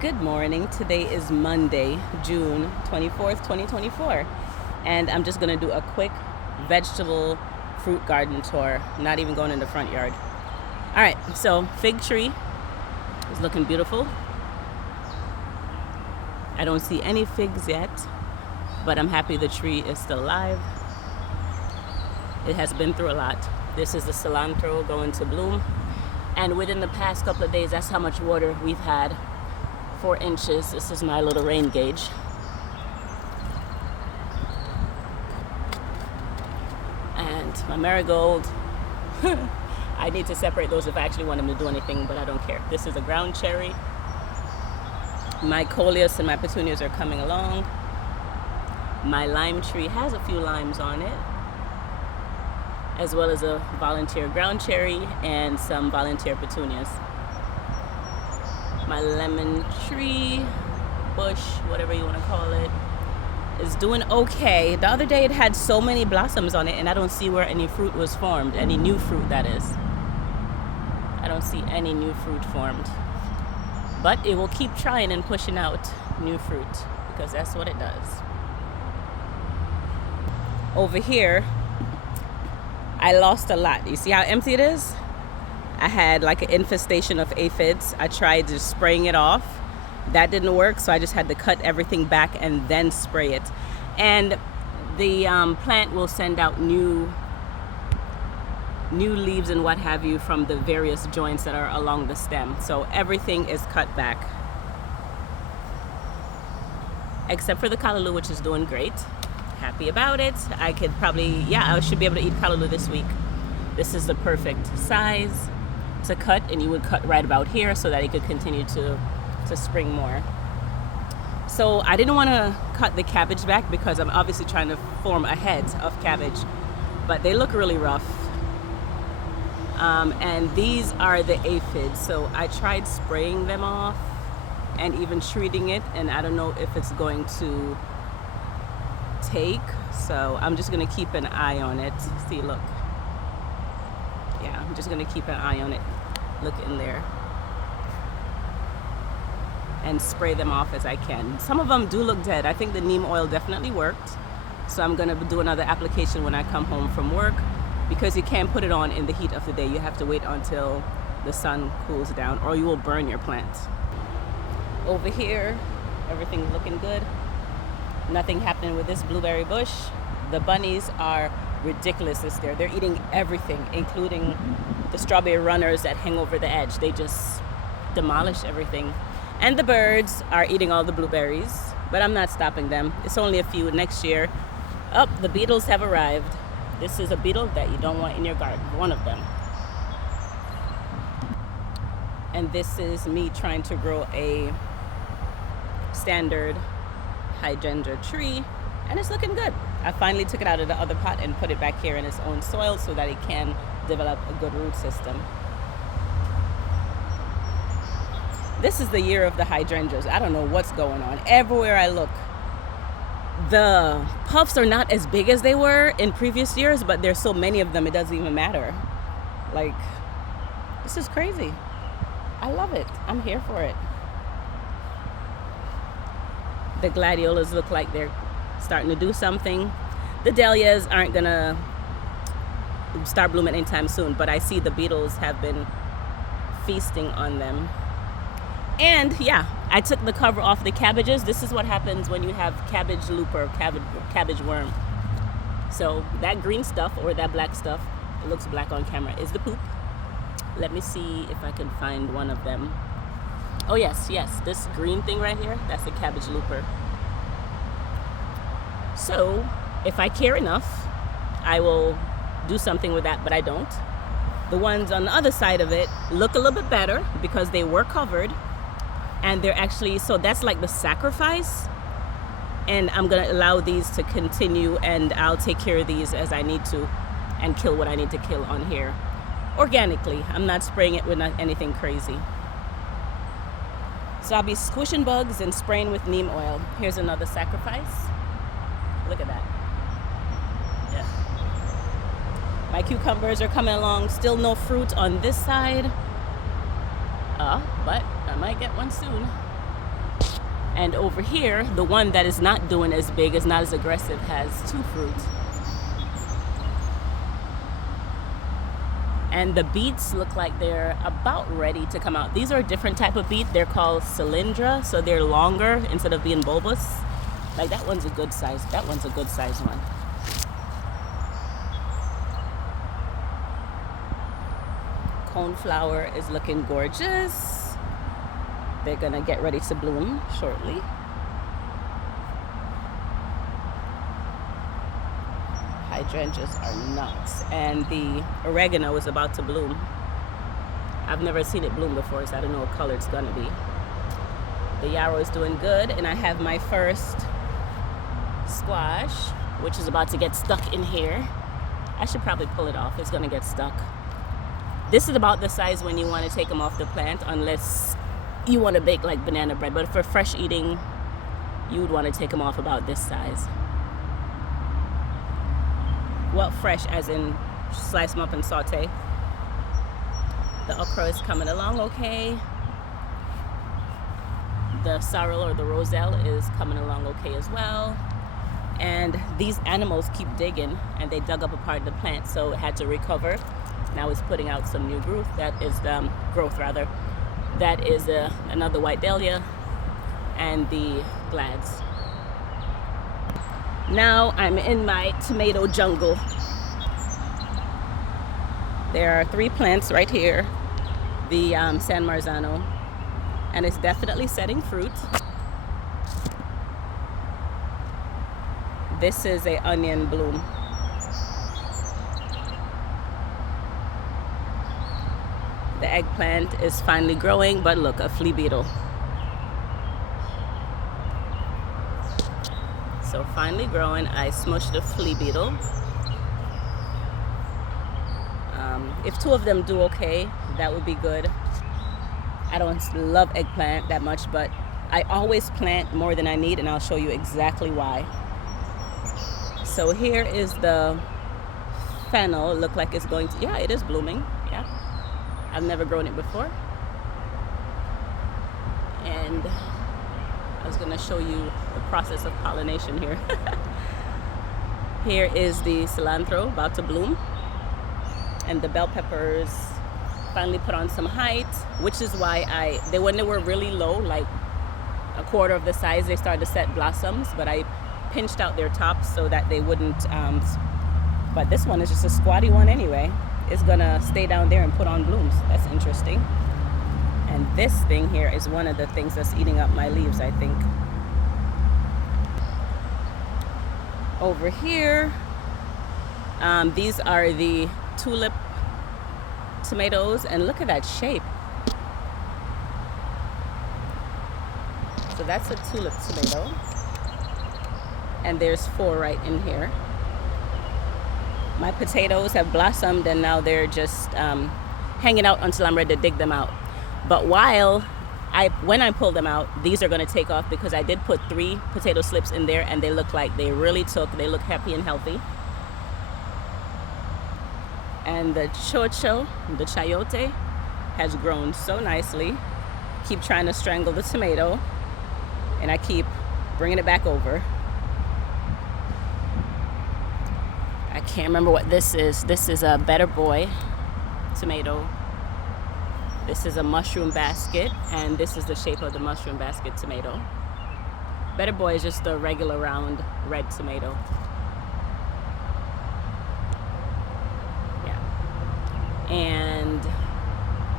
Good morning. Today is Monday, June 24th, 2024. And I'm just going to do a quick vegetable fruit garden tour. Not even going in the front yard. All right, so fig tree is looking beautiful. I don't see any figs yet, but I'm happy the tree is still alive. It has been through a lot. This is the cilantro going to bloom. And within the past couple of days, that's how much water we've had. 4 inches. This is my little rain gauge. And my marigold. I need to separate those if I actually want them to do anything, but I don't care. This is a ground cherry. My coleus and my petunias are coming along. My lime tree has a few limes on it, as well as a volunteer ground cherry and some volunteer petunias. My lemon tree, bush, whatever you want to call it, is doing okay. The other day it had so many blossoms on it and I don't see where any fruit was formed. Any new fruit, that is. I don't see any new fruit formed. But it will keep trying and pushing out new fruit because that's what it does. Over here, I lost a lot. You see how empty it is? I had like an infestation of aphids. I tried just spraying it off. That didn't work, so I just had to cut everything back and then spray it. And the plant will send out new leaves and what have you from the various joints that are along the stem. So everything is cut back. Except for the callaloo, which is doing great. Happy about it. I should be able to eat callaloo this week. This is the perfect size to cut, and you would cut right about here so that it could continue to spring more. So I didn't want to cut the cabbage back because I'm obviously trying to form a head of cabbage, but they look really rough. And these are the aphids, so I tried spraying them off and even treating it, and I don't know if it's going to take, so I'm just going to keep an eye on it. See, look. Yeah, I'm just going to keep an eye on it. Look in there. And spray them off as I can. Some of them do look dead. I think the neem oil definitely worked. So I'm going to do another application when I come home from work because you can't put it on in the heat of the day. You have to wait until the sun cools down or you will burn your plants. Over here, everything's looking good. Nothing happening with this blueberry bush. The bunnies are ridiculous this year. They're eating everything, including the strawberry runners that hang over the edge. They just demolish everything. And the birds are eating all the blueberries, but I'm not stopping them. It's only a few. Next year, the beetles have arrived. This is a beetle that you don't want in your garden, one of them. And this is me trying to grow a standard hydrangea tree, and it's looking good. I finally took it out of the other pot and put it back here in its own soil so that it can develop a good root system. This is the year of the hydrangeas. I don't know what's going on. Everywhere I look, the puffs are not as big as they were in previous years, but there's so many of them it doesn't even matter. Like, this is crazy. I love it. I'm here for it. The gladiolas look like they're starting to do something. The dahlias aren't gonna start blooming anytime soon, but I see the beetles have been feasting on them. And yeah, I took the cover off the cabbages. This is what happens when you have cabbage looper, cabbage worm. So that green stuff or that black stuff, it looks black on camera, is the poop. Let me see if I can find one of them. Oh yes, this green thing right here, that's a cabbage looper. So if I care enough, I will do something with that, but I don't. The ones on the other side of it look a little bit better because they were covered, and they're actually, so that's like the sacrifice, and I'm gonna allow these to continue, and I'll take care of these as I need to and kill what I need to kill on here organically. I'm not spraying it with anything crazy. So I'll be squishing bugs and spraying with neem oil. Here's another sacrifice. Look at that. Yeah. My cucumbers are coming along. Still no fruit on this side. But I might get one soon. And over here, the one that is not doing as big, is not as aggressive, has 2 fruit. And the beets look like they're about ready to come out. These are a different type of beet. They're called cylindra, so they're longer instead of being bulbous. Like that one's a good size. That one's a good size one. Coneflower is looking gorgeous. They're gonna get ready to bloom shortly. Hydrangeas are nuts, and the oregano is about to bloom. I've never seen it bloom before, so I don't know what color it's gonna be. The yarrow is doing good, and I have my first squash, which is about to get stuck in here. I should probably pull it off. It's gonna get stuck. This is about the size when you want to take them off the plant, unless you want to bake like banana bread. But for fresh eating, you would want to take them off about this size. Well, fresh as in slice them up and saute. The okra is coming along okay. The sorrel or the roselle is coming along okay as well. And these animals keep digging, and they dug up a part of the plant, so it had to recover. Now it's putting out some new growth. That is the growth rather. That is another white dahlia and the glads. Now I'm in my tomato jungle. There are 3 plants right here. The San Marzano, and it's definitely setting fruit. This is a onion bloom. The eggplant is finally growing, but look, a flea beetle. So finally growing, I smushed a flea beetle. If 2 of them do okay, that would be good. I don't love eggplant that much, but I always plant more than I need, and I'll show you exactly why. So here is the fennel. Look like it's going to, yeah, it is blooming. Yeah, I've never grown it before. And I was going to show you the process of pollination here. Here is the cilantro about to bloom, and the bell peppers finally put on some height, which is why when they were really low, like a quarter of the size, they started to set blossoms, but I pinched out their tops so that they wouldn't, but this one is just a squatty one anyway. It's gonna stay down there and put on blooms. That's interesting. And this thing here is one of the things that's eating up my leaves, I think. Over here, these are the tulip tomatoes, and look at that shape. So that's a tulip tomato, and there's 4 right in here. My potatoes have blossomed, and now they're just hanging out until I'm ready to dig them out. But when I pull them out, these are going to take off, because I did put 3 potato slips in there, and they look like they really took. They look happy and healthy. And the chocho, the chayote, has grown so nicely. Keep trying to strangle the tomato, and I keep bringing it back over. I can't remember what this is. This is a Better Boy tomato. This is a mushroom basket, and this is the shape of the mushroom basket tomato. Better Boy is just a regular round red tomato. Yeah. And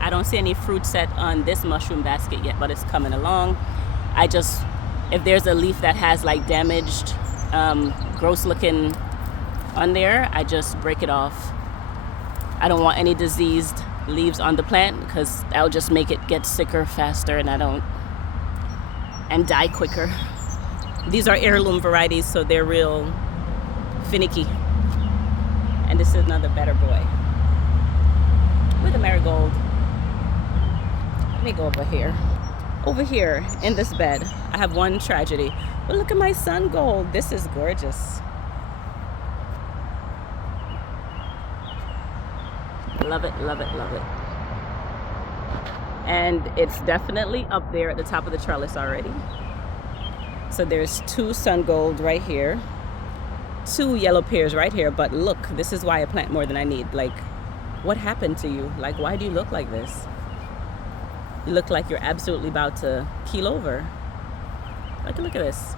I don't see any fruit set on this mushroom basket yet, but it's coming along. If there's a leaf that has like damaged, gross looking on there, I just break it off. I don't want any diseased leaves on the plant, because that'll just make it get sicker faster, and die quicker. These are heirloom varieties, so they're real finicky. And this is another Better Boy with a marigold. Let me go over here. Over here in this bed, I have one tragedy. But look at my sun gold. This is gorgeous. Love it, love it, love it. And it's definitely up there at the top of the trellis already. So there's 2 sun gold right here, 2 yellow pears right here. But look, this is why I plant more than I need. Like, what happened to you? Like, why do you look like this? You look like you're absolutely about to keel over. Like, look at this.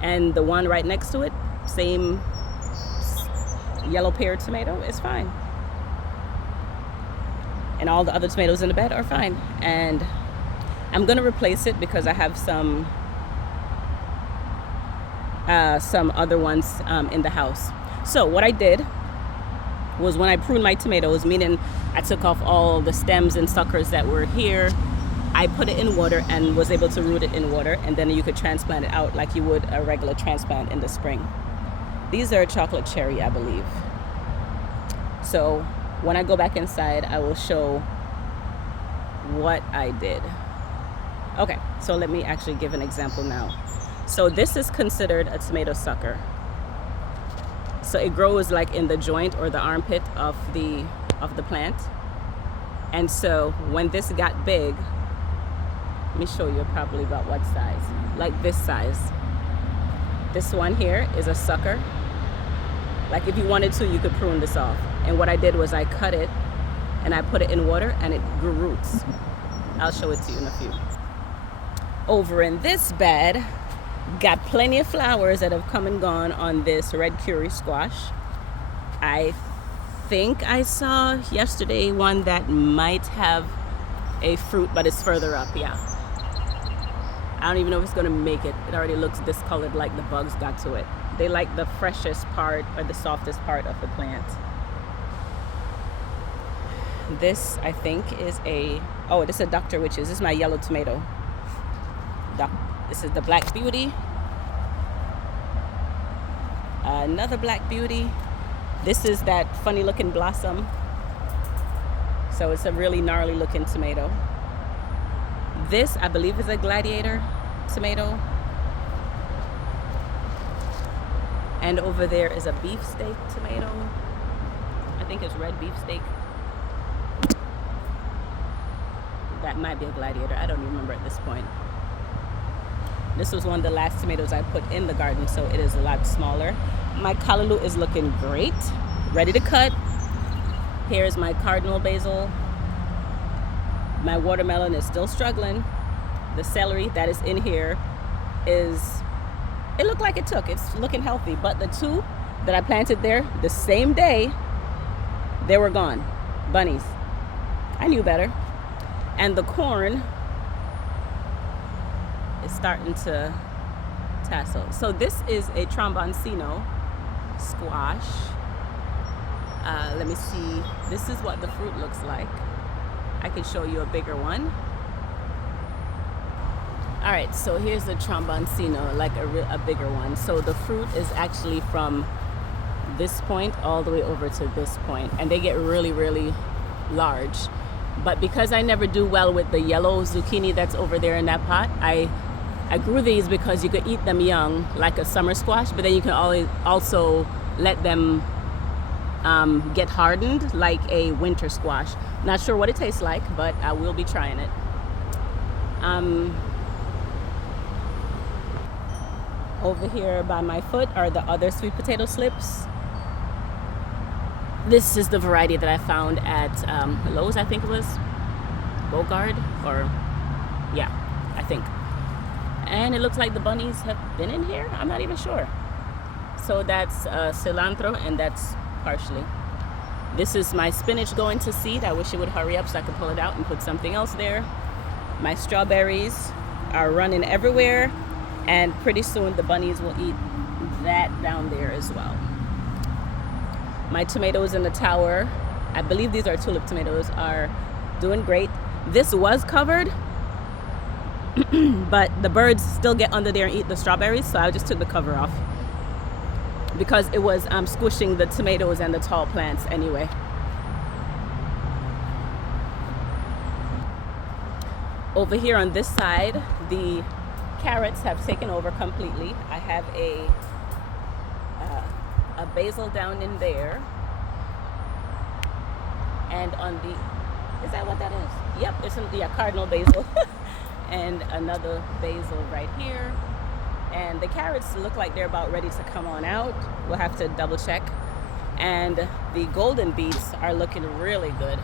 And the one right next to it, same yellow pear tomato, is fine. And all the other tomatoes in the bed are fine. And I'm gonna replace it because I have some other ones in the house. So what I did was, when I pruned my tomatoes, meaning I took off all the stems and suckers that were here, I put it in water and was able to root it in water, and then you could transplant it out like you would a regular transplant in the spring. These are chocolate cherry, I believe. So when I go back inside, I will show what I did. Okay, so let me actually give an example now. So this is considered a tomato sucker. So it grows like in the joint or the armpit of the plant. And so when this got big, let me show you probably about what size. Like this size. This one here is a sucker. Like, if you wanted to, you could prune this off. And what I did was I cut it and I put it in water and it grew roots. I'll show it to you in a few. Over in this bed, got plenty of flowers that have come and gone on this red curry squash. I think I saw yesterday one that might have a fruit, but it's further up. Yeah, I don't even know if it's gonna make it. It already looks discolored, like the bugs got to it. They like the freshest part or the softest part of the plant. This, I think, is this is a Dr. Witches. This is my yellow tomato. This is the Black Beauty. Another Black Beauty. This is that funny looking blossom. So it's a really gnarly looking tomato. This, I believe, is a Gladiator tomato. And over there is a beefsteak tomato. I think it's red beefsteak. That might be a Gladiator. I don't even remember at this point. This was one of the last tomatoes I put in the garden, so it is a lot smaller. My callaloo is looking great, ready to cut. Here's my cardinal basil. My watermelon is still struggling. The celery that is in here it looked like it took. It's looking healthy, but the 2 that I planted there the same day, they were gone. Bunnies. I knew better. And the corn is starting to tassel. So this is a tromboncino squash. Let me see. This is what the fruit looks like. I can show you a bigger one. All right, so here's the tromboncino, like a bigger one. So the fruit is actually from this point all the way over to this point, and they get really, really large. But because I never do well with the yellow zucchini that's over there in that pot, I grew these because you could eat them young, like a summer squash, but then you can also let them get hardened like a winter squash. Not sure what it tastes like, but I will be trying it. Over here by my foot are the other sweet potato slips. This is the variety that I found at Lowe's, I think it was. Bogard, or yeah, I think. And it looks like the bunnies have been in here. I'm not even sure. So that's cilantro, and that's parsley. This is my spinach going to seed. I wish it would hurry up so I could pull it out and put something else there. My strawberries are running everywhere, and pretty soon the bunnies will eat that down there as well. My tomatoes in the tower, I believe these are tulip tomatoes, are doing great. This was covered, but the birds still get under there and eat the strawberries, so I just took the cover off because it was squishing the tomatoes and the tall plants anyway. Over here on this side, the carrots have taken over completely. I have a basil down in there, and on the, is that what that is? Yep, it's cardinal basil. and another basil right here. And the carrots look like they're about ready to come on out. We'll have to double check. And the golden beets are looking really good.